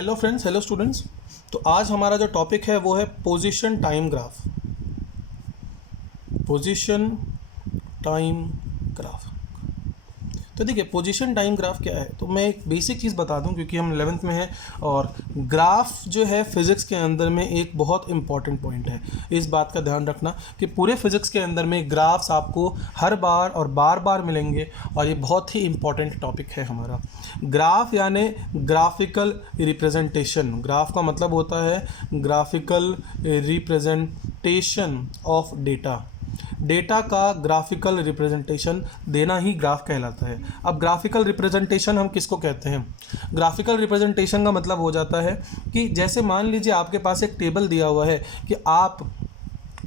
Hello friends, hello students. तो आज हमारा जो टॉपिक है वो है position time graph. Position time graph. तो देखिए, पोजीशन टाइम ग्राफ क्या है, तो मैं एक बेसिक चीज़ बता दूं क्योंकि हम 11th में हैं और ग्राफ जो है फिज़िक्स के अंदर में एक बहुत इंपॉर्टेंट पॉइंट है। इस बात का ध्यान रखना कि पूरे फिज़िक्स के अंदर में ग्राफ्स आपको हर बार और बार बार मिलेंगे और ये बहुत ही इंपॉर्टेंट टॉपिक है हमारा। ग्राफ यानी ग्राफिकल रिप्रेजेंटेशन। ग्राफ का मतलब होता है graphical representation of data. Data का ग्राफिकल रिप्रेजेंटेशन देना ही ग्राफ कहलाता है। अब ग्राफिकल रिप्रेजेंटेशन हम किसको कहते हैं? ग्राफिकल रिप्रेजेंटेशन का मतलब हो जाता है कि जैसे मान लीजिए आपके पास एक टेबल दिया हुआ है कि आप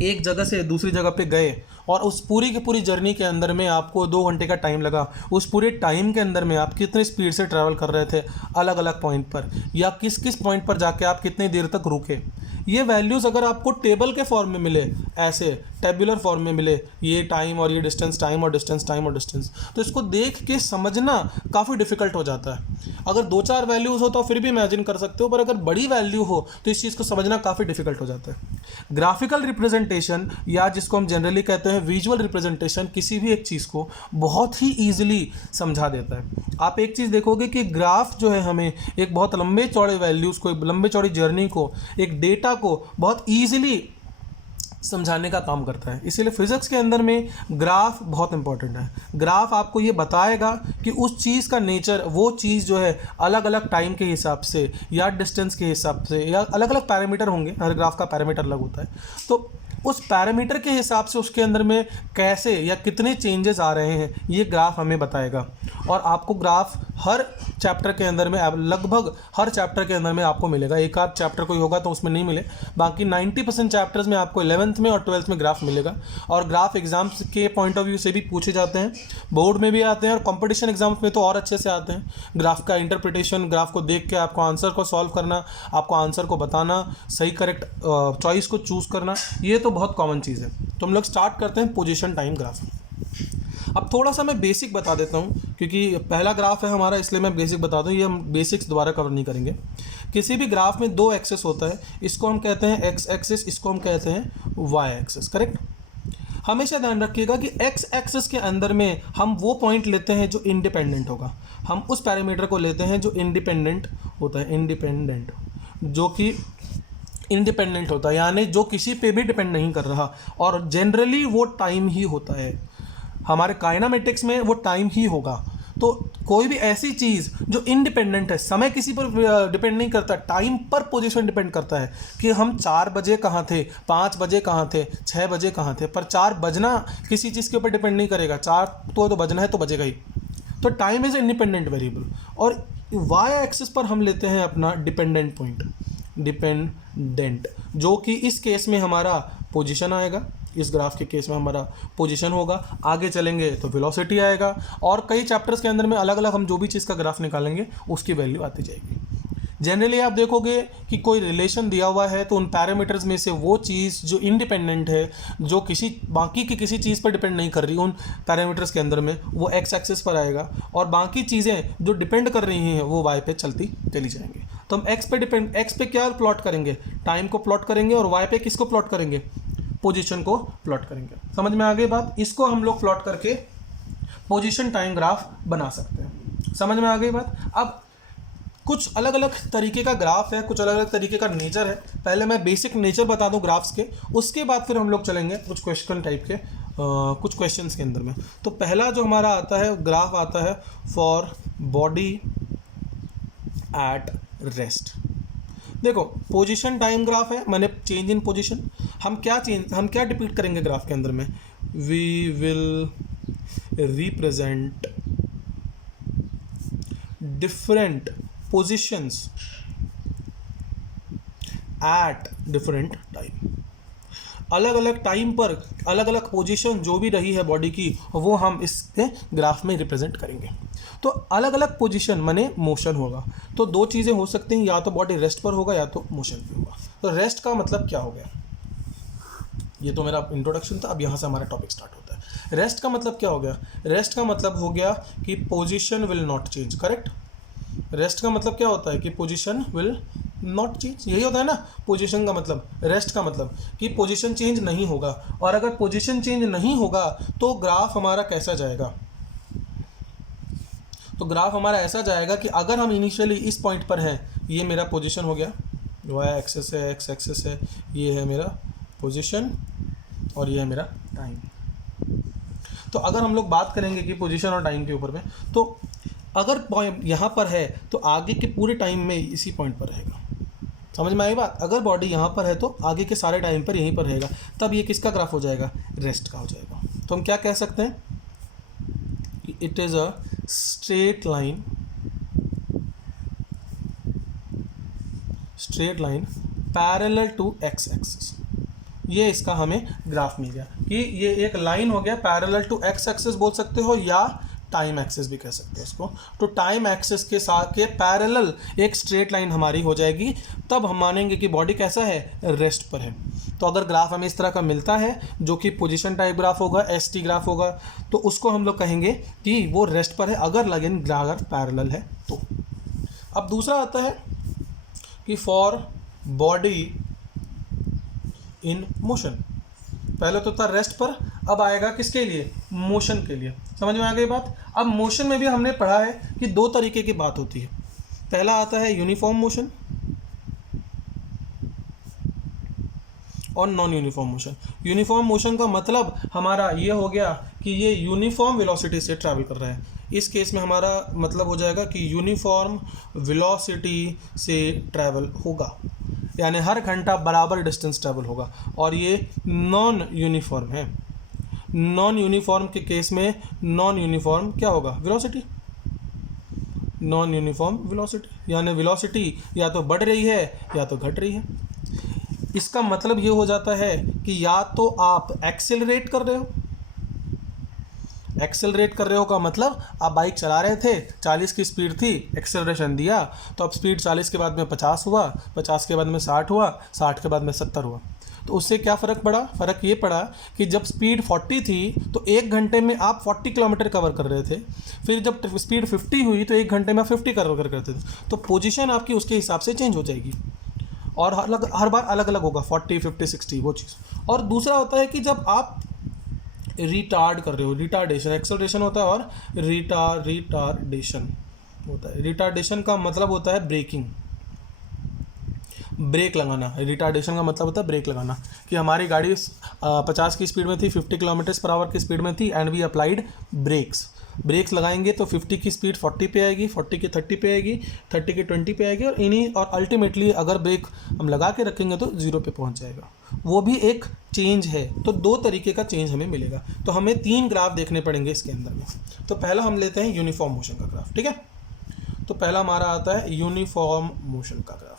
एक जगह से दूसरी जगह पे गए और उस पूरी की पूरी जर्नी के अंदर में आपको 2 घंटे का टाइम लगा। उस पूरे टाइम के अंदर में आप कितने स्पीड से ट्रैवल कर रहे थे अलग अलग पॉइंट पर, या किस किस पॉइंट पर जाके आप कितनी देर तक रुके। ये वैल्यूज़ अगर आपको टेबल के फॉर्म में मिले, ऐसे टेबुलर फॉर्म में मिले, ये टाइम और ये डिस्टेंस, टाइम और डिस्टेंस, टाइम और डिस्टेंस, तो इसको देख के समझना काफ़ी डिफिकल्ट हो जाता है। अगर 2-4 वैल्यूज़ हो तो फिर भी इमेजिन कर सकते हो, पर अगर बड़ी वैल्यू हो तो इस चीज़ को समझना काफ़ी डिफिकल्ट हो जाता है। ग्राफिकल रिप्रेजेंटेशन, या जिसको हम जनरली कहते हैं विजुअल रिप्रेजेंटेशन, किसी भी एक चीज़ को बहुत ही ईजिली समझा देता है। आप एक चीज़ देखोगे कि ग्राफ जो है हमें एक बहुत लंबे चौड़े वैल्यूज़ को, एक लंबे चौड़ी जर्नी को, एक डेटा को बहुत ईजिली समझाने का काम करता है। इसीलिए फिजिक्स के अंदर में ग्राफ बहुत इंपॉर्टेंट है। ग्राफ आपको ये बताएगा कि उस चीज़ का नेचर, वो चीज़ जो है अलग अलग टाइम के हिसाब से या डिस्टेंस के हिसाब से, या अलग अलग पैरामीटर होंगे, हर ग्राफ का पैरामीटर अलग होता है, तो उस पैरामीटर के हिसाब से उसके अंदर में कैसे या कितने चेंजेस आ रहे हैं ये ग्राफ हमें बताएगा। और आपको ग्राफ हर चैप्टर के अंदर में, लगभग हर चैप्टर के अंदर में आपको मिलेगा। एक आध चैप्टर कोई होगा तो उसमें नहीं मिले, बाकी 90% चैप्टर्स में आपको 11th में और 12th में ग्राफ मिलेगा। और ग्राफ एग्जाम्स के पॉइंट ऑफ व्यू से भी पूछे जाते हैं, बोर्ड में भी आते हैं और कॉम्पिटिशन एग्जाम्स में तो और अच्छे से आते हैं। ग्राफ का इंटरप्रिटेशन, ग्राफ को देख के आपको आंसर को सॉल्व करना, आपको आंसर को बताना, सही करेक्ट चॉइस को चूज़ करना, ये तो बहुत कॉमन चीज़ है। तो हम लोग स्टार्ट करते हैं पोजीशन टाइम ग्राफ। अब थोड़ा सा मैं बेसिक बता देता हूँ क्योंकि पहला ग्राफ है हमारा, इसलिए मैं बेसिक बता दूँ, ये हम बेसिक्स दोबारा कवर नहीं करेंगे। किसी भी ग्राफ में 2 एक्सेस होता है, इसको हम कहते हैं एक्स एक्सिस, इसको हम कहते हैं वाई एक्सिस। करेक्ट। हमेशा ध्यान रखिएगा कि एक्स एक्सिस के अंदर में हम वो पॉइंट लेते हैं जो इंडिपेंडेंट होगा। हम उस पैरामीटर को लेते हैं जो इंडिपेंडेंट होता है, इंडिपेंडेंट, जो कि इंडिपेंडेंट होता है, यानी जो किसी पे भी डिपेंड नहीं कर रहा, और जनरली वो टाइम ही होता है। हमारे काइनेमेटिक्स में वो टाइम ही होगा। तो कोई भी ऐसी चीज़ जो इंडिपेंडेंट है, समय किसी पर डिपेंड नहीं करता, टाइम पर पोजीशन डिपेंड करता है कि हम 4 बजे कहाँ थे, 5 बजे कहाँ थे, 6 बजे कहाँ थे, पर 4 बजना किसी चीज़ के ऊपर डिपेंड नहीं करेगा। 4 तो बजना है तो बजेगा ही। तो टाइम इज़ इंडिपेंडेंट वेरिएबल। और वाई एक्सिस पर हम लेते हैं अपना डिपेंडेंट पॉइंट, डिपेंडेंट, जो कि इस केस में हमारा पोजीशन आएगा। इस ग्राफ के केस में हमारा पोजीशन होगा। आगे चलेंगे तो वेलोसिटी आएगा, और कई चैप्टर्स के अंदर में अलग अलग हम जो भी चीज़ का ग्राफ निकालेंगे उसकी वैल्यू आती जाएगी। जनरली आप देखोगे कि कोई रिलेशन दिया हुआ है तो उन पैरामीटर्स में से वो चीज़ जो इंडिपेंडेंट है, जो किसी बाकी की किसी चीज़ पर डिपेंड नहीं कर रही, उन पैरामीटर्स के अंदर में वो एक्स एक्सिस पर आएगा, और बाकी चीज़ें जो डिपेंड कर रही हैं वो वाई पे चलती चली जाएंगी। तो हम एक्स पे क्या प्लॉट करेंगे, टाइम को प्लॉट करेंगे, और वाई पे किसको प्लॉट करेंगे, पोजीशन को प्लॉट करेंगे। समझ में आ गई बात? इसको हम लोग प्लॉट करके पोजीशन टाइम ग्राफ बना सकते हैं। समझ में आ गई बात? अब कुछ अलग अलग तरीके का ग्राफ है, कुछ अलग अलग तरीके का नेचर है। पहले मैं बेसिक नेचर बता दूं ग्राफ्स के, उसके बाद फिर हम लोग चलेंगे कुछ क्वेश्चन टाइप के, कुछ क्वेश्चंस के अंदर में। तो पहला जो हमारा आता है ग्राफ आता है फॉर बॉडी एट रेस्ट। देखो, पोजीशन टाइम ग्राफ है, माने चेंज इन पोजीशन। हम क्या डिपीट करेंगे ग्राफ के अंदर में? We will represent different positions at different time. अलग अलग टाइम पर अलग अलग पोजीशन जो भी रही है बॉडी की, वो हम इसके ग्राफ में रिप्रेजेंट करेंगे। तो अलग अलग पोजीशन माने मोशन होगा। तो 2 चीज़ें हो सकती हैं, या तो बॉडी रेस्ट पर होगा या तो मोशन पे होगा। तो रेस्ट का मतलब क्या हो गया? ये तो मेरा इंट्रोडक्शन था, अब यहाँ से हमारा टॉपिक स्टार्ट होता है। रेस्ट का मतलब क्या हो गया? रेस्ट का मतलब हो गया कि position will not change. Correct. Rest का मतलब क्या होता है कि पोजीशन विल नॉट चेंज, यही होता है ना पोजीशन का मतलब, रेस्ट का मतलब कि पोजीशन चेंज नहीं होगा। और अगर पोजीशन चेंज नहीं होगा तो ग्राफ हमारा कैसा जाएगा, तो ग्राफ हमारा ऐसा जाएगा कि अगर हम इनिशियली इस पॉइंट पर हैं, ये मेरा पोजीशन हो गया, वाई एक्सेस है, एक्स एक्सेस है, ये है मेरा पोजीशन और ये है मेरा टाइम। तो अगर हम लोग बात करेंगे कि पोजीशन और टाइम के ऊपर में, तो अगर पॉइंट यहाँ पर है तो आगे के पूरे टाइम में इसी पॉइंट पर रहेगा। समझ में आई बात? अगर बॉडी यहाँ पर है तो आगे के सारे टाइम पर यहीं पर रहेगा, तब ये किसका ग्राफ हो जाएगा, रेस्ट का हो जाएगा। तो हम क्या कह सकते हैं, it is a straight line parallel to X axis. ये इसका हमें ग्राफ मिल गया कि ये एक लाइन हो गया पैरेलल टू एक्स एक्सिस बोल सकते हो या टाइम एक्सिस भी कह सकते हो इसको। तो टाइम एक्सिस के साथ के पैरेलल एक स्ट्रेट लाइन हमारी हो जाएगी, तब हम मानेंगे कि बॉडी कैसा है, रेस्ट पर है। तो अगर ग्राफ हमें इस तरह का मिलता है जो कि पोजीशन टाइप ग्राफ होगा, एसटी ग्राफ होगा, तो उसको हम लोग कहेंगे कि वो रेस्ट पर है, अगर लगेन अगर पैरेलल है तो। अब दूसरा आता है कि फॉर बॉडी इन मोशन, पहले तो था रेस्ट पर, अब आएगा किसके लिए, मोशन के लिए। समझ में आ गई बात? अब मोशन में भी हमने पढ़ा है कि दो तरीके की बात होती है। पहला आता है यूनिफॉर्म मोशन और non uniform motion. Uniform motion का मतलब हमारा ये हो गया कि ये यूनिफॉर्म वेलोसिटी से ट्रैवल कर रहा है। इस केस में हमारा मतलब हो जाएगा कि यूनिफॉर्म वेलोसिटी से ट्रैवल होगा, यानी हर घंटा बराबर डिस्टेंस ट्रैवल होगा। और ये नॉन यूनिफॉर्म है। नॉन यूनिफॉर्म के केस में नॉन यूनिफॉर्म क्या होगा, वेलोसिटी, नॉन यूनिफॉर्म वेलोसिटी, यानी वेलोसिटी या तो बढ़ रही है या तो घट रही है। इसका मतलब ये हो जाता है कि या तो आप एक्सेलरेट कर रहे हो, एक्सेलरेट कर रहे हो का मतलब आप बाइक चला रहे थे, 40 की स्पीड थी, एक्सेलरेशन दिया तो अब स्पीड 40 के बाद में 50 हुआ, 50 के बाद में 60 हुआ, 60 के बाद में 70 हुआ। तो उससे क्या फ़र्क पड़ा, फ़र्क ये पड़ा कि जब स्पीड 40 थी तो 1 घंटे में आप 40 किलोमीटर कवर कर रहे थे, फिर जब स्पीड 50 हुई तो 1 घंटे में आप 50 कवर करते थे। तो पोजीशन आपकी उसके हिसाब से चेंज हो जाएगी और हर बार अलग अलग होगा, 40, 50, 60 वो चीज़। और दूसरा होता है कि जब आप रिटार्ड कर रहे हो, रिटार्डेशन, एक्सेलरेशन होता है और रिटार्डेशन होता है। रिटार्डेशन का मतलब होता है ब्रेकिंग, ब्रेक लगाना। रिटार्डेशन का मतलब होता है ब्रेक लगाना, कि हमारी गाड़ी 50 की स्पीड में थी, 50 किलोमीटर पर आवर की स्पीड में थी, एंड वी अप्लाइड ब्रेक्स लगाएंगे तो 50 की स्पीड 40 पे आएगी, 40 की 30 पे आएगी, 30 की 20 पे आएगी, और अल्टीमेटली अगर ब्रेक हम लगा के रखेंगे तो 0 पे पहुंच जाएगा। वो भी एक चेंज है। तो दो तरीके का चेंज हमें मिलेगा। तो हमें 3 ग्राफ देखने पड़ेंगे इसके अंदर में। तो पहला हम लेते हैं यूनिफॉर्म मोशन का ग्राफ, ठीक है। तो पहला हमारा आता है यूनिफॉर्म मोशन का ग्राफ।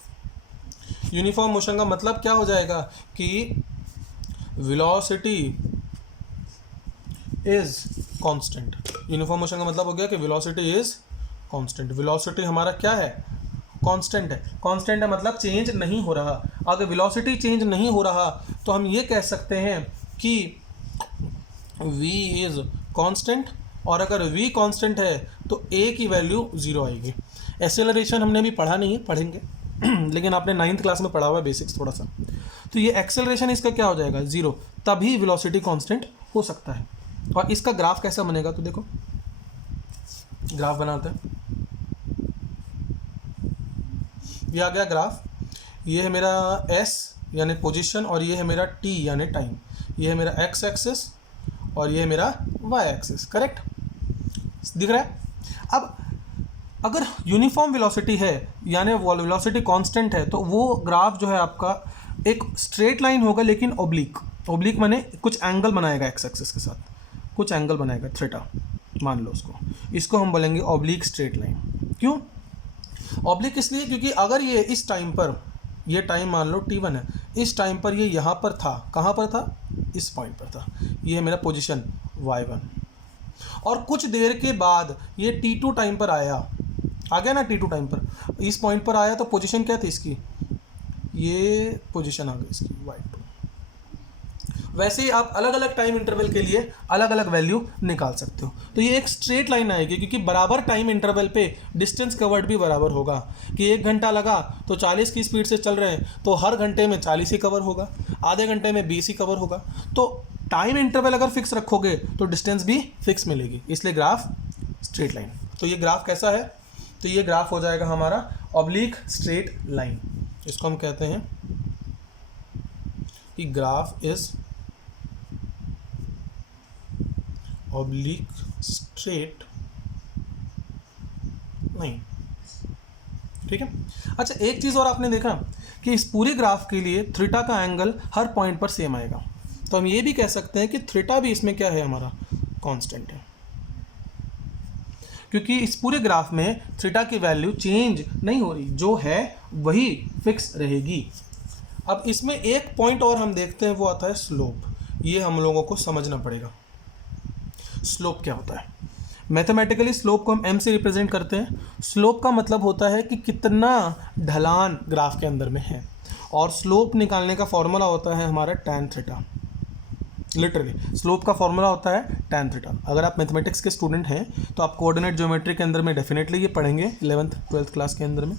यूनिफॉर्म मोशन का मतलब क्या हो जाएगा कि velocity is constant. Uniform motion का मतलब हो गया कि वेलोसिटी इज कांस्टेंट। वेलोसिटी हमारा क्या है, कांस्टेंट है। कांस्टेंट है मतलब चेंज नहीं हो रहा। अगर वेलोसिटी चेंज नहीं हो रहा तो हम ये कह सकते हैं कि v इज कांस्टेंट, और अगर v कांस्टेंट है तो a की वैल्यू 0 आएगी। एक्सेलरेशन हमने भी पढ़ा नहीं है, पढ़ेंगे लेकिन आपने 9th क्लास में पढ़ा हुआ है बेसिक्स थोड़ा सा। तो ये एक्सेलरेशन इसका क्या हो जाएगा, 0, तभी वेलोसिटी कांस्टेंट हो सकता है। और इसका ग्राफ कैसा बनेगा, तो देखो ग्राफ बनाते हैं। ये आ गया ग्राफ। ये है मेरा s यानी पोजीशन, और ये है मेरा t यानी टाइम। ये है मेरा x एक्सिस और ये है मेरा y एक्सिस, करेक्ट दिख रहा है। अब अगर यूनिफॉर्म वेलोसिटी है यानी वेलोसिटी कांस्टेंट है, तो वो ग्राफ जो है आपका एक स्ट्रेट लाइन होगा लेकिन ओब्लिक। ओब्लिक माने कुछ एंगल बनाएगा x एक्सिस के साथ, कुछ एंगल बनाएगा, थीटा मान लो उसको। इसको हम बोलेंगे ऑब्लिक स्ट्रेट लाइन। क्यों ऑब्लिक? इसलिए क्योंकि अगर ये इस टाइम पर, ये टाइम मान लो t1 है, इस टाइम पर ये यहाँ पर था, कहाँ पर था, इस पॉइंट पर था। ये है मेरा पोजीशन y1, और कुछ देर के बाद ये t2 टाइम पर आया, आ गया ना t2 टाइम पर, इस पॉइंट पर आया तो पोजीशन क्या थी इसकी, ये पोजीशन आ गई इसकी y2। वैसे ही आप अलग अलग टाइम इंटरवल के लिए अलग अलग वैल्यू निकाल सकते हो। तो ये एक स्ट्रेट लाइन आएगी, क्योंकि बराबर टाइम इंटरवल पे डिस्टेंस कवर्ड भी बराबर होगा। कि 1 घंटा लगा तो 40 की स्पीड से चल रहे हैं, तो हर घंटे में 40 ही कवर होगा, आधे घंटे में 20 ही कवर होगा। तो टाइम इंटरवल अगर फिक्स रखोगे तो डिस्टेंस भी फिक्स मिलेगी, इसलिए ग्राफ स्ट्रेट लाइन। तो ये ग्राफ कैसा है? तो ये ग्राफ हो जाएगा हमारा ऑब्लिक स्ट्रेट लाइन। इसको हम कहते हैं कि graph is oblique straight line. ठीक है। अच्छा, एक चीज़ और आपने देखा कि इस पूरी ग्राफ के लिए थीटा का एंगल हर पॉइंट पर सेम आएगा। तो हम ये भी कह सकते हैं कि थीटा भी इसमें क्या है, हमारा कांस्टेंट है, क्योंकि इस पूरे ग्राफ में थीटा की वैल्यू चेंज नहीं हो रही, जो है वही फिक्स रहेगी। अब इसमें एक पॉइंट और हम देखते हैं, वो आता है स्लोप। ये हम लोगों को समझना पड़ेगा स्लोप क्या होता है। मैथमेटिकली स्लोप को हम m से रिप्रेजेंट करते हैं। स्लोप का मतलब होता है कि कितना ढलान ग्राफ के अंदर में है, और स्लोप निकालने का फॉर्मूला होता है हमारा tan थीटा। लिटरली स्लोप का फॉर्मूला होता है tan थीटा। अगर आप मैथमेटिक्स के स्टूडेंट हैं तो आप कोऑर्डिनेट ज्योमेट्री के अंदर में डेफिनेटली ये पढ़ेंगे 11th 12th क्लास के अंदर में।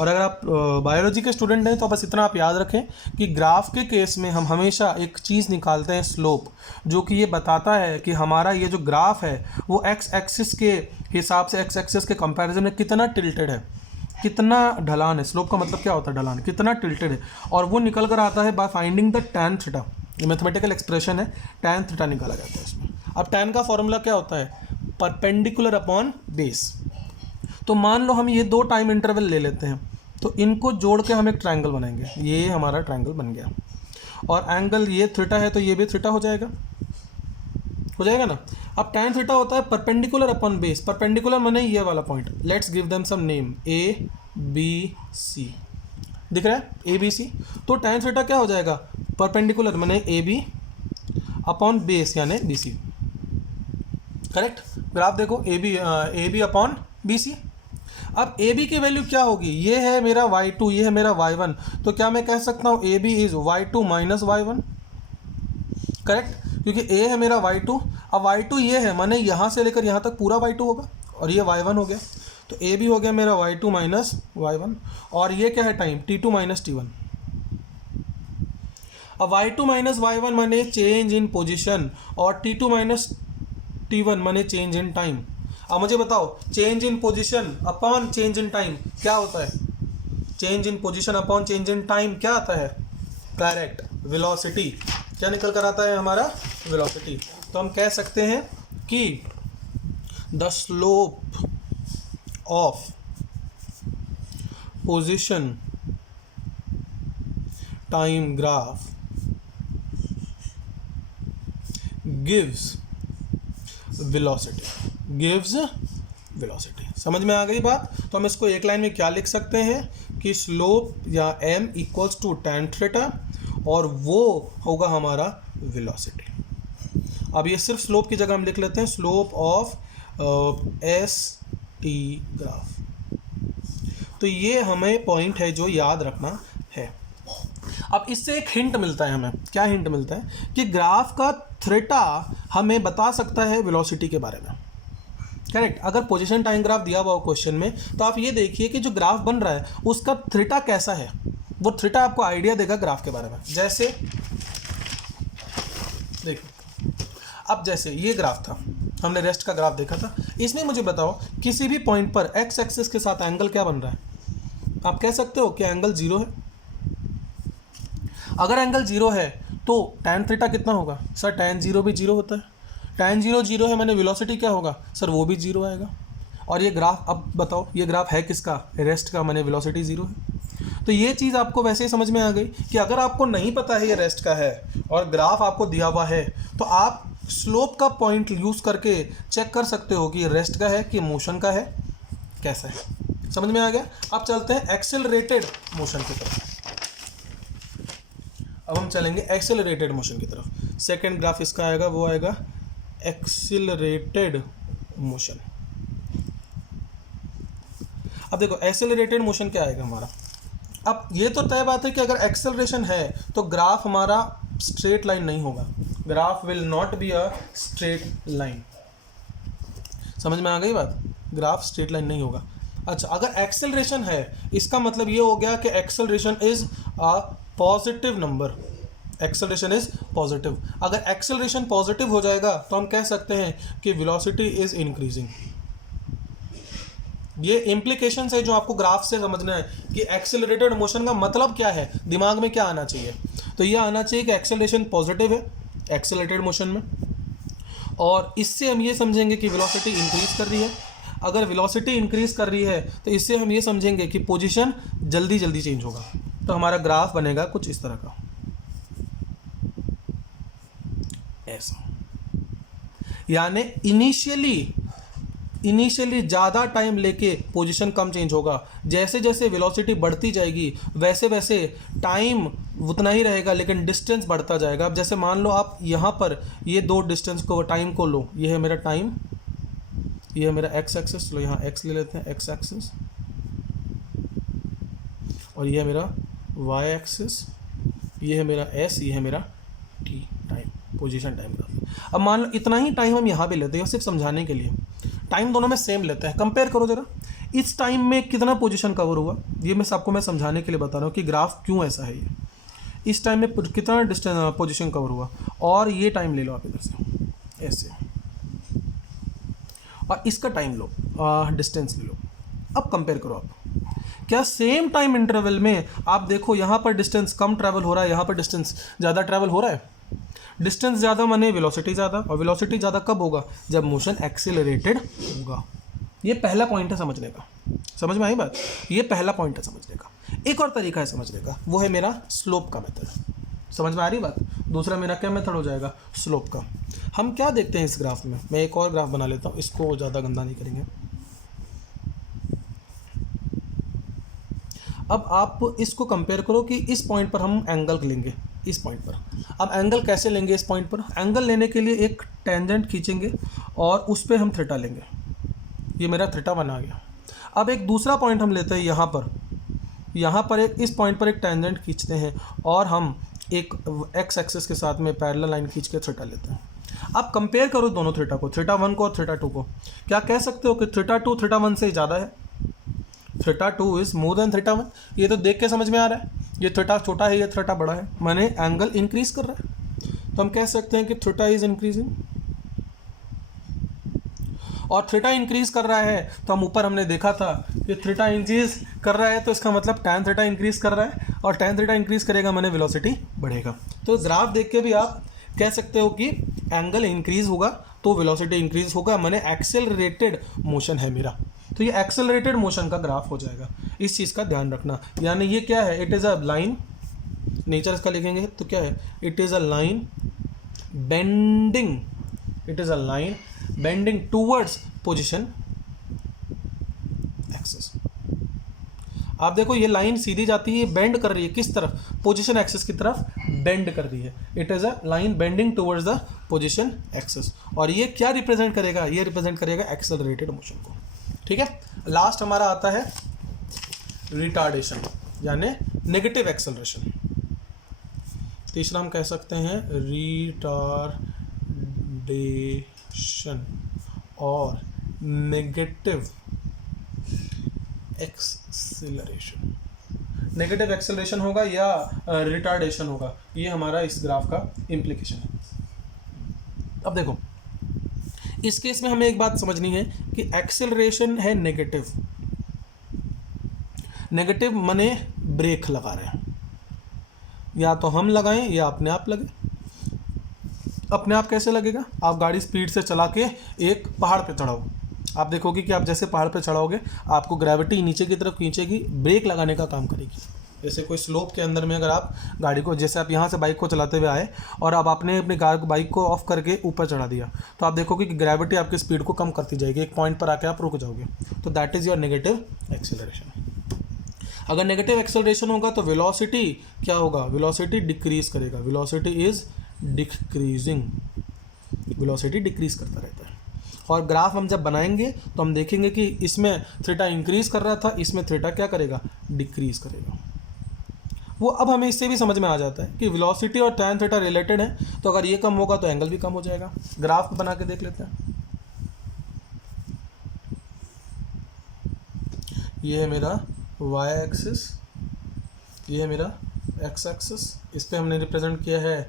और अगर आप बायोलॉजी के स्टूडेंट हैं तो बस इतना आप याद रखें कि ग्राफ के केस में हम हमेशा एक चीज़ निकालते हैं स्लोप, जो कि ये बताता है कि हमारा ये जो ग्राफ है वो एक्स एक्सिस के हिसाब से, एक्स एक्सिस के कंपैरिजन में कितना टिल्टेड है, कितना ढलान है। स्लोप का मतलब क्या होता है, ढलान, कितना टिल्टेड है। और वो निकल कर आता है by finding the tan theta. ये मैथमेटिकल एक्सप्रेशन है, tan थीटा निकाला जाता है इसमें। अब tan का फॉर्मूला क्या होता है, परपेंडिकुलर अपॉन बेस। तो मान लो हम ये 2 टाइम इंटरवल ले लेते हैं, तो इनको जोड़ के हम एक ट्रायंगल बनाएंगे। ये हमारा ट्रायंगल बन गया, और एंगल ये थीटा है तो ये भी थीटा हो जाएगा ना। अब tan थीटा होता है परपेंडिकुलर अपॉन बेस। परपेंडिकुलर माने ये वाला point, let's give them some name, A B C, दिख रहा है ए बी सी। तो tan थीटा क्या हो जाएगा, परपेंडिकुलर माने ए बी अपॉन बेस यानी बी सी। करेक्ट। ग्राफ देखो, A B upon B C. अब ए बी की वैल्यू क्या होगी, ये है मेरा y2, ये है मेरा y1। तो क्या मैं कह सकता हूँ A B is y2 minus y1। Correct, क्योंकि a है मेरा y2। अब y2 ये है, माने यहाँ से लेकर यहाँ तक पूरा y2 होगा, और ये y1 हो गया। तो a भी हो गया मेरा y2 माइनस y1, और ये क्या है टाइम, t2 माइनस t1। अब y2 माइनस y1 माने चेंज इन पोजिशन, और t2 माइनस t1 माने चेंज इन टाइम। अब मुझे बताओ, change in position upon change in time क्या होता है, change in position upon change in time क्या आता है, करेक्ट, वेलोसिटी। क्या निकल कर आता है हमारा, वेलोसिटी। तो हम कह सकते हैं कि the slope of position time graph gives velocity. समझ में आ गई बात। तो हम इसको एक लाइन में क्या लिख सकते हैं कि स्लोप या m equals to tan theta, और वो होगा हमारा वेलोसिटी। अब ये सिर्फ स्लोप की जगह हम लिख लेते हैं slope of S T graph. तो ये हमें पॉइंट है जो याद रखना है। अब इससे एक हिंट मिलता है हमें, क्या हिंट मिलता है कि ग्राफ का थीटा हमें बता सकता है वेलोसिटी के बारे में। करेक्ट। अगर पोजीशन टाइम ग्राफ दिया हुआ हो क्वेश्चन में, तो आप ये देखिए कि जो ग्राफ बन रहा है उसका थीटा कैसा है, वो थीटा आपको आइडिया देगा ग्राफ के बारे में। जैसे देखो, अब जैसे ये ग्राफ था, हमने रेस्ट का ग्राफ देखा था, इसमें मुझे बताओ किसी भी पॉइंट पर एक्स एक्सिस के साथ एंगल क्या बन रहा है। आप कह सकते हो कि एंगल 0 है। अगर एंगल 0 है तो tan थीटा कितना होगा, सर tan 0 भी 0 होता है। tan 0 0 है, मैंने वेलोसिटी क्या होगा, सर वो भी 0 आएगा। और ये ग्राफ, अब बताओ ये ग्राफ है किसका, रेस्ट का, मैंने वेलोसिटी 0 है। तो ये चीज़ आपको वैसे ही समझ में आ गई कि अगर आपको नहीं पता है ये रेस्ट का है और ग्राफ आपको दिया हुआ है, तो आप स्लोप का पॉइंट यूज़ करके चेक कर सकते हो कि ये रेस्ट का है कि मोशन का है, कैसा है। समझ में आ गया। अब चलते हैं एक्सेलरेटेड मोशन की तरफ। अब हम चलेंगे एक्सेलरेटेड मोशन की तरफ। सेकंड ग्राफ इसका आएगा, वो आएगा एक्सेलरेटेड मोशन। अब देखो एक्सेलरेटेड मोशन क्या आएगा हमारा। अब ये तो तय बात है कि अगर एक्सेलरेशन है तो ग्राफ हमारा स्ट्रेट लाइन नहीं होगा, graph will not be a straight line. समझ में आ गई बात, ग्राफ स्ट्रेट लाइन नहीं होगा। अच्छा, अगर एक्सेलरेशन है इसका मतलब ये हो गया कि acceleration is a positive number, acceleration is positive. अगर एक्सेलरेशन पॉजिटिव हो जाएगा तो हम कह सकते हैं कि वेलोसिटी इज इंक्रीजिंग। ये इम्प्लीकेशन है जो आपको ग्राफ से समझना है कि एक्सेलरेटेड मोशन का मतलब क्या है, दिमाग में क्या आना चाहिए। तो ये आना चाहिए कि एक्सेलरेशन पॉजिटिव है एक्सेलरेटेड मोशन में, और इससे हम ये समझेंगे कि वेलोसिटी इंक्रीज कर रही है। अगर वेलोसिटी इंक्रीज कर रही है तो इससे हम ये समझेंगे कि पोजीशन जल्दी जल्दी चेंज होगा। तो हमारा ग्राफ बनेगा कुछ इस तरह का, ऐसा। यानी इनिशियली ज़्यादा टाइम लेके पोजीशन कम चेंज होगा, जैसे जैसे वेलोसिटी बढ़ती जाएगी वैसे वैसे टाइम उतना ही रहेगा लेकिन डिस्टेंस बढ़ता जाएगा। अब जैसे मान लो आप यहाँ पर ये दो डिस्टेंस को, टाइम को लो, ये है मेरा टाइम, ये है मेरा एक्स एक्सिस, लो यहाँ एक्स ले लेते हैं, एक्स एक्सिस, और ये है मेरा वाई एक्सिस, ये है मेरा एस, ये है मेरा T, time, position time graph. अब मान लो इतना ही टाइम हम यहाँ पे लेते हैं सिर्फ समझाने के लिए, टाइम दोनों में सेम लेते हैं। कंपेयर करो जरा, इस टाइम में कितना पोजीशन कवर हुआ, ये मैं सबको मैं समझाने के लिए बता रहा हूँ कि ग्राफ क्यों ऐसा है। ये इस टाइम में कितना डिस्टेंस पोजीशन कवर हुआ, और ये टाइम ले लो आप इधर से ऐसे, और इसका टाइम लो, डिस्टेंस ले लो। अब कंपेयर करो आप, क्या सेम टाइम इंटरवल में आप देखो यहाँ पर डिस्टेंस कम ट्रैवल हो रहा है, यहाँ पर डिस्टेंस ज़्यादा ट्रैवल हो रहा है। डिस्टेंस ज़्यादा माने वेलोसिटी ज़्यादा, और वेलोसिटी ज़्यादा कब होगा, जब मोशन एक्सीलरेटेड होगा। ये पहला पॉइंट है समझने का, समझ में आई बात, ये पहला पॉइंट है समझने का। एक और तरीका है समझने का, वो है मेरा स्लोप का मेथड। समझ में आ रही बात, दूसरा मेरा क्या मेथड हो जाएगा, स्लोप का। हम क्या देखते हैं इस ग्राफ में, मैं एक और ग्राफ बना लेता हूँ, इसको ज़्यादा गंदा नहीं करेंगे। अब आप इसको कंपेयर करो कि इस पॉइंट पर हम एंगल लेंगे, इस पॉइंट पर। अब एंगल कैसे लेंगे इस पॉइंट पर, एंगल लेने के लिए एक टेंजेंट खींचेंगे और उस पर हम थीटा लेंगे, ये मेरा थीटा बना गया। अब एक दूसरा पॉइंट हम लेते हैं यहाँ पर एक इस पॉइंट पर एक टेंजेंट खींचते हैं और हम एक एक्स एक्सिस के साथ में पैरेलल लाइन खींच के थीटा लेते हैं। अब कंपेयर करो दोनों थीटा को, थीटा 1 को और थीटा 2 को। क्या कह सकते हो कि थीटा 2 थीटा 1 से ज़्यादा है, theta 2 is more than theta 1। ये तो देख के समझ में आ रहा है, ये थीटा छोटा है, ये थीटा बड़ा है, माने एंगल इंक्रीज कर रहा है। तो हम कह सकते हैं कि थीटा इज इंक्रीजिंग, और थीटा इंक्रीज कर रहा है तो हम ऊपर हमने देखा था कि थीटा इंक्रीज कर रहा है तो इसका मतलब टैन थीटा इंक्रीज कर रहा है, और टैन थीटा इंक्रीज करेगा माने वेलोसिटी बढ़ेगा। तो ग्राफ देख के भी आप कह सकते हो कि एंगल इंक्रीज होगा तो वेलोसिटी इंक्रीज होगा, माने एक्सेलरेटेड मोशन है मेरा। तो ये एक्सेलरेटेड मोशन का ग्राफ हो जाएगा, इस चीज़ का ध्यान रखना। यानी ये क्या है, it is a line, nature इसका लिखेंगे तो क्या है, it is a line bending, it is a line bending towards position axis. आप देखो ये लाइन सीधी जाती है, बेंड कर रही है किस तरफ, पोजीशन एक्सिस की तरफ बेंड कर रही है। It is a line bending towards the position axis, और ये क्या रिप्रेजेंट करेगा, ये रिप्रेजेंट करेगा एक्सेलरेटेड मोशन को। ठीक है, लास्ट हमारा आता है रिटार्डेशन यानी नेगेटिव एक्सेलरेशन। तीसरा हम कह सकते हैं रिटार्डेशन और नेगेटिव एक्सेलरेशन। नेगेटिव एक्सेलरेशन होगा या रिटार्डेशन होगा, ये हमारा इस ग्राफ का इम्प्लीकेशन है। अब देखो इस केस में हमें एक बात समझनी है कि एक्सेलरेशन है नेगेटिव, नेगेटिव माने ब्रेक लगा रहे हैं, या तो हम लगाएं या अपने आप लगे। अपने आप कैसे लगेगा, आप गाड़ी स्पीड से चला के एक पहाड़ पे चढ़ाओ, आप देखोगे कि आप जैसे पहाड़ पे चढ़ाओगे आपको ग्रेविटी नीचे की तरफ खींचेगी, ब्रेक लगाने का काम करेगी। जैसे कोई स्लोप के अंदर में अगर आप गाड़ी को, जैसे आप यहाँ से बाइक को चलाते हुए आए और अब आपने अपनी बाइक को ऑफ करके ऊपर चढ़ा दिया, तो आप देखोगे कि ग्रेविटी आपकी स्पीड को कम करती जाएगी, एक पॉइंट पर आके आप रुक जाओगे। तो that is your negative acceleration. अगर नेगेटिव एक्सेलरेशन होगा तो वेलोसिटी क्या होगा, वेलोसिटी डिक्रीज करेगा, velocity is decreasing, velocity decrease करता रहता है। और ग्राफ हम जब बनाएंगे तो हम देखेंगे कि इसमें थीटा इंक्रीज कर रहा था, इसमें थीटा क्या करेगा, डिक्रीज करेगा। वो अब हमें इससे भी समझ में आ जाता है कि वेलोसिटी और tan थीटा रिलेटेड है, तो अगर ये कम होगा तो एंगल भी कम हो जाएगा। ग्राफ बना के देख लेते हैं। ये है मेरा y एक्सिस, ये है मेरा x एक्सिस, इस पे हमने रिप्रेजेंट किया है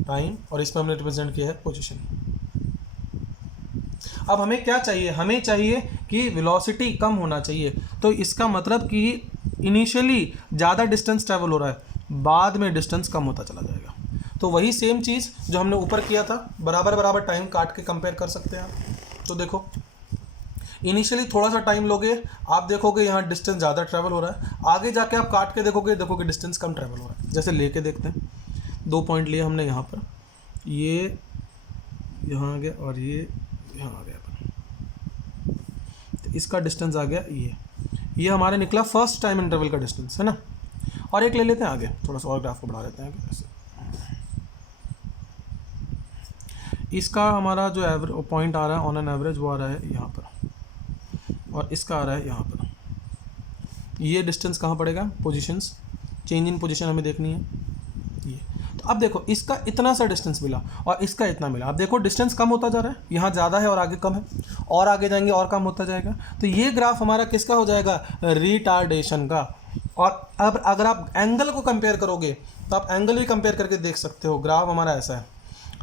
टाइम और इस पे हमने रिप्रेजेंट किया है पोजीशन। अब हमें क्या चाहिए, हमें चाहिए कि वेलोसिटी कम होना चाहिए, तो इसका मतलब कि इनिशियली ज़्यादा डिस्टेंस ट्रैवल हो रहा है, बाद में डिस्टेंस कम होता चला जाएगा। तो वही सेम चीज़ जो हमने ऊपर किया था, बराबर बराबर टाइम काट के कंपेयर कर सकते हैं आप। तो देखो इनिशियली थोड़ा सा टाइम लोगे, आप देखोगे यहाँ डिस्टेंस ज़्यादा ट्रैवल हो रहा है, आगे जाके आप काट के देखोगे डिस्टेंस कम ट्रैवल हो रहा है। जैसे लेके देखते हैं, 2 पॉइंट लिए हमने यहाँ पर, ये यहाँ आ गया और ये यहाँ आ गया, तो इसका डिस्टेंस आ गया ये हमारे निकला फर्स्ट टाइम इंटरवल का डिस्टेंस, है ना। और एक ले लेते हैं आगे, थोड़ा सा और ग्राफ को बढ़ा लेते हैं आगे ऐसे। इसका हमारा जो पॉइंट आ रहा है ऑन एन एवरेज वो आ रहा है यहाँ पर, और इसका आ रहा है यहाँ पर। ये डिस्टेंस कहाँ पड़ेगा, पोजीशंस, चेंज इन पोजीशन हमें देखनी है ये। तो अब देखो इसका इतना सा डिस्टेंस मिला और इसका इतना मिला, अब देखो डिस्टेंस कम होता जा रहा है, यहाँ ज़्यादा है और आगे कम है, और आगे जाएंगे और कम होता जाएगा। तो ये ग्राफ हमारा किसका हो जाएगा, रिटार्डेशन का। और अब अगर आप एंगल को कंपेयर करोगे तो आप एंगल भी कंपेयर करके देख सकते हो। ग्राफ हमारा ऐसा है,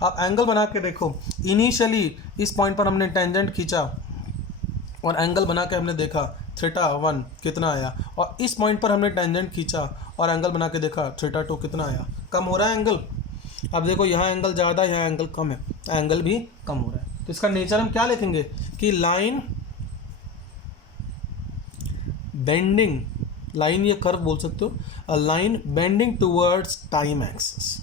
आप एंगल बना के देखो, इनिशियली इस पॉइंट पर हमने टेंजेंट खींचा और एंगल बना के हमने देखा θ1 कितना आया, और इस पॉइंट पर हमने टेंजेंट खींचा और एंगल बना के देखा θ2 कितना आया, कम हो रहा है एंगल। अब देखो यहाँ एंगल ज़्यादा, यहाँ एंगल कम है, तो एंगल भी कम हो रहा है। तो इसका नेचर हम क्या लिखेंगे कि लाइन बेंडिंग, लाइन ये कर्व बोल सकते हो, a line bending towards time axis.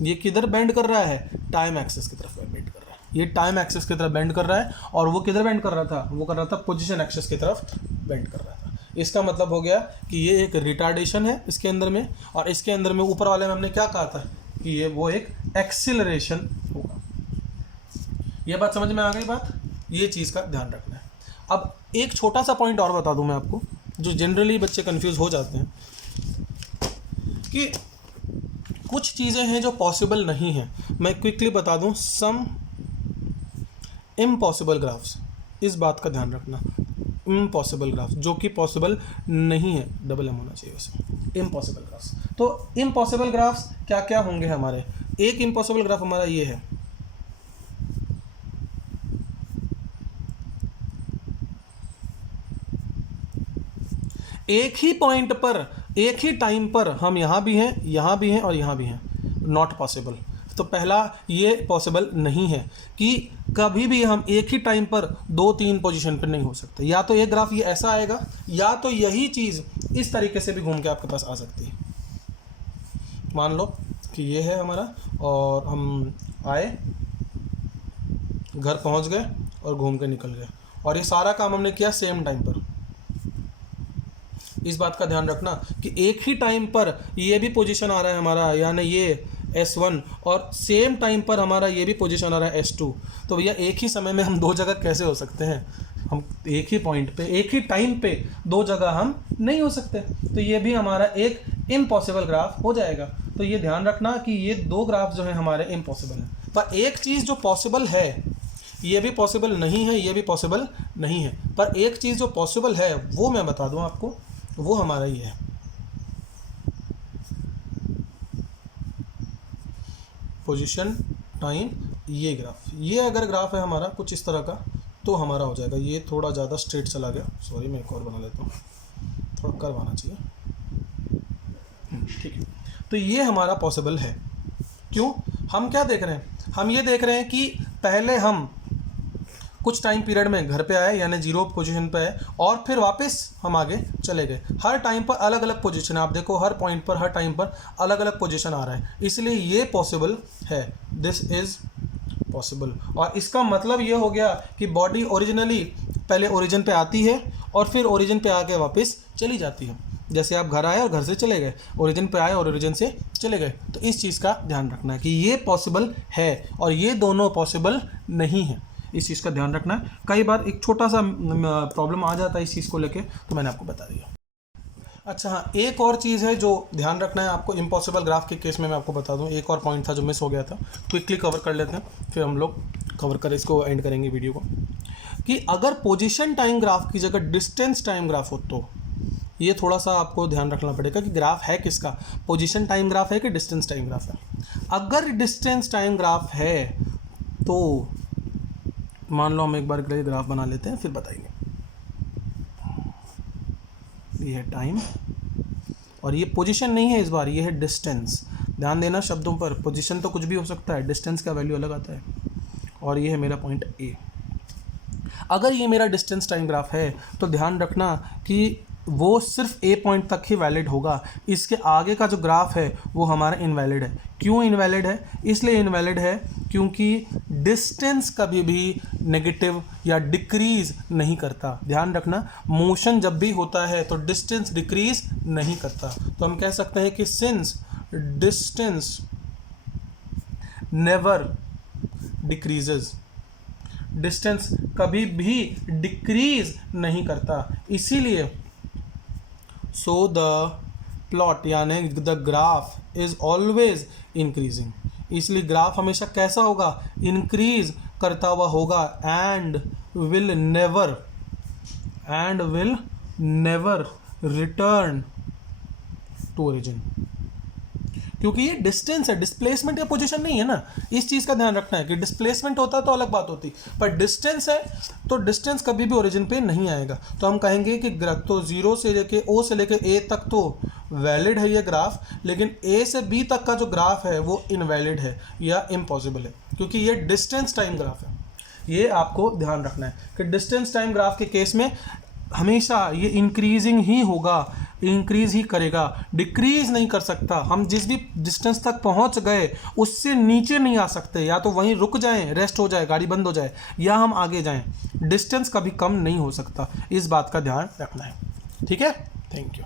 ये किधर बेंड कर रहा है, टाइम एक्सिस की तरफ बेंड कर रहा है, ये टाइम एक्सिस की तरफ बेंड कर रहा है, और वो किधर बेंड कर रहा था, वो कर रहा था पोजीशन एक्सिस की तरफ बेंड कर रहा था। इसका मतलब हो गया कि ये एक रिटार्डेशन है इसके अंदर में, और इसके अंदर में ऊपर वाले में हमने क्या कहा था कि ये वो एक एक्सिलरेशन होगा। ये बात समझ में आ गई बात, ये चीज़ का ध्यान रखना है। अब एक छोटा सा पॉइंट और बता दूं मैं आपको, जो जनरली बच्चे कंफ्यूज हो जाते हैं, कि कुछ चीज़ें हैं जो पॉसिबल नहीं हैं। मैं क्विकली बता दूं, सम इम्पॉसिबल ग्राफ्स, इस बात का ध्यान रखना, इम्पॉसिबल ग्राफ्स जो कि पॉसिबल नहीं है, डबल एम होना चाहिए वैसे, इम्पॉसिबल ग्राफ्स। तो इम्पॉसिबल ग्राफ्स क्या क्या होंगे हमारे, एक इम्पॉसिबल ग्राफ हमारा ये है, एक ही पॉइंट पर एक ही टाइम पर हम यहाँ भी हैं, यहाँ भी हैं और यहाँ भी हैं, नॉट पॉसिबल। तो पहला ये पॉसिबल नहीं है कि कभी भी हम एक ही टाइम पर 2-3 पोजीशन पर नहीं हो सकते। या तो ये ग्राफ ये ऐसा आएगा, या तो यही चीज़ इस तरीके से भी घूम के आपके पास आ सकती है। मान लो कि ये है हमारा, और हम आए, घर पहुंच गए और घूम के निकल गए, और ये सारा काम हमने किया सेम टाइम पर। इस बात का ध्यान रखना कि एक ही टाइम पर ये भी पोजीशन आ रहा है हमारा, यानी ये S1, और सेम टाइम पर हमारा ये भी पोजीशन आ रहा है S2। तो भैया एक ही समय में हम 2 जगह कैसे हो सकते हैं, हम एक ही पॉइंट पे एक ही टाइम पे 2 जगह हम नहीं हो सकते। तो ये भी हमारा एक इम्पॉसिबल ग्राफ हो जाएगा। तो ये ध्यान रखना कि ये 2 ग्राफ जो है हमारे इम्पॉसिबल हैं। पर एक चीज़ जो पॉसिबल है, ये भी पॉसिबल नहीं है, ये भी पॉसिबल नहीं है, पर एक चीज़ जो पॉसिबल है वो मैं बता दूं आपको, वो हमारा ये है, पोजीशन टाइम, ये ग्राफ। ये अगर ग्राफ है हमारा कुछ इस तरह का, तो हमारा हो जाएगा, ये थोड़ा ज़्यादा स्ट्रेट चला गया, सॉरी मैं एक और बना लेता हूँ, थोड़ा कर्व आना चाहिए, ठीक है। तो ये हमारा पॉसिबल है। क्यों, हम क्या देख रहे हैं, हम ये देख रहे हैं कि पहले हम कुछ टाइम पीरियड में घर पे आए, यानी 0 पोजीशन पे आए, और फिर वापस हम आगे चले गए। हर टाइम पर अलग अलग पोजीशन, आप देखो हर पॉइंट पर हर टाइम पर अलग अलग पोजीशन आ रहा है, इसलिए ये पॉसिबल है, दिस इज़ पॉसिबल। और इसका मतलब ये हो गया कि बॉडी ओरिजिनली पहले ओरिजिन पे आती है और फिर ओरिजिन पे आके वापस चली जाती है। जैसे आप घर आए और घर से चले गए, ओरिजिन पे आए और ओरिजिन से चले गए। तो इस चीज़ का ध्यान रखना है कि ये पॉसिबल है और ये दोनों पॉसिबल नहीं है, इस चीज़ का ध्यान रखना है। कई बार एक छोटा सा प्रॉब्लम आ जाता है इस चीज़ को लेके, तो मैंने आपको बता दिया। अच्छा हाँ, एक और चीज़ है जो ध्यान रखना है आपको इम्पॉसिबल ग्राफ के केस में, मैं आपको बता दूं, एक और पॉइंट था जो मिस हो गया था, क्विकली कवर कर लेते हैं फिर हम लोग कवर कर इसको एंड करेंगे वीडियो को, कि अगर पोजीशन टाइम ग्राफ की जगह डिस्टेंस टाइम ग्राफ हो तो ये थोड़ा सा आपको ध्यान रखना पड़ेगा कि ग्राफ है किसका, पोजीशन टाइम ग्राफ है कि डिस्टेंस टाइम ग्राफ है। अगर डिस्टेंस टाइम ग्राफ है तो मान लो हम एक बार के लिए ग्राफ बना लेते हैं फिर बताएंगे। ये है टाइम और ये पोजीशन नहीं है इस बार, ये है डिस्टेंस। ध्यान देना शब्दों पर, पोजीशन तो कुछ भी हो सकता है, डिस्टेंस का वैल्यू अलग आता है। और ये है मेरा पॉइंट ए। अगर ये मेरा डिस्टेंस टाइम ग्राफ है तो ध्यान रखना कि वो सिर्फ ए पॉइंट तक ही वैलिड होगा, इसके आगे का जो ग्राफ है वो हमारा इनवैलिड है। क्यों इनवैलिड है? इसलिए इनवैलिड है क्योंकि डिस्टेंस कभी भी नेगेटिव या डिक्रीज नहीं करता। ध्यान रखना, मोशन जब भी होता है तो डिस्टेंस डिक्रीज नहीं करता। तो हम कह सकते हैं कि since distance never decreases, distance कभी भी डिक्रीज नहीं करता, इसीलिए सो द प्लॉट यानी the graph is always increasing. इसलिए ग्राफ हमेशा कैसा होगा? इंक्रीज करता हुआ होगा and will never return to origin. क्योंकि ये डिस्टेंस है, डिस्प्लेसमेंट या पोजीशन नहीं है ना। इस चीज़ का ध्यान रखना है कि डिस्प्लेसमेंट होता तो अलग बात होती, पर डिस्टेंस है तो डिस्टेंस कभी भी ओरिजिन पे नहीं आएगा। तो हम कहेंगे कि तो जीरो से लेके ओ से लेके ए तक तो वैलिड है ये ग्राफ, लेकिन ए से बी तक का जो ग्राफ है वो इनवैलिड है या इम्पॉसिबल है, क्योंकि ये डिस्टेंस टाइम ग्राफ है। ये आपको ध्यान रखना है कि डिस्टेंस टाइम ग्राफ के केस में हमेशा ये इंक्रीजिंग ही होगा, इंक्रीज ही करेगा, डिक्रीज नहीं कर सकता। हम जिस भी डिस्टेंस तक पहुंच गए उससे नीचे नहीं आ सकते, या तो वहीं रुक जाएं, रेस्ट हो जाए, गाड़ी बंद हो जाए, या हम आगे जाएं। डिस्टेंस कभी कम नहीं हो सकता, इस बात का ध्यान रखना है। ठीक है, थैंक यू।